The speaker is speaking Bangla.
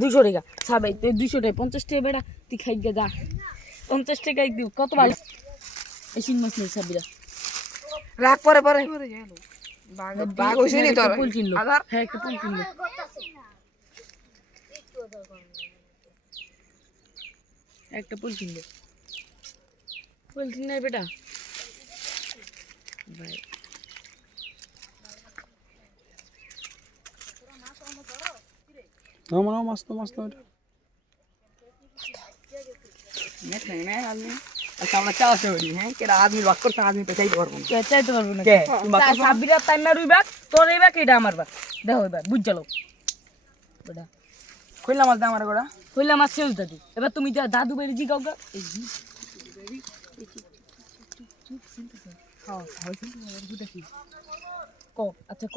দুশো টাকা। সাবাই, তুই দুশো টাকা, পঞ্চাশ টাকা বেড়া, তুই খাই যা। পঞ্চাশ টাকা কত ভালো এই শিং মাছ নেই সাবিরা রাগ পরে পরে বাঘ হইছে নি তোর পুল কিনলো আধার হ্যাঁ একটা পুল কিনলো একটা পুল কিনলো পুল কিনে বেটা ভাই আমার মাছ তো মাছ তো এটা আচ্ছা আমরা চাওয়া করি হ্যাঁ? কেরা আদমি বাক করতে আদমি তো চাইতে পারব না। চাইতে পারব না। কে? তুমি বাক করছ না? সাবিরা তাই না রুই বাক তোর এই বাক এটা আমার বাক। দেখো এবার বুঝ চলো বেটা কইলাম মাছ আমার গোড়া। দাদু। এবার তুমি যা দাদু বেড়ে জি কাউকে ক আচ্ছা ক।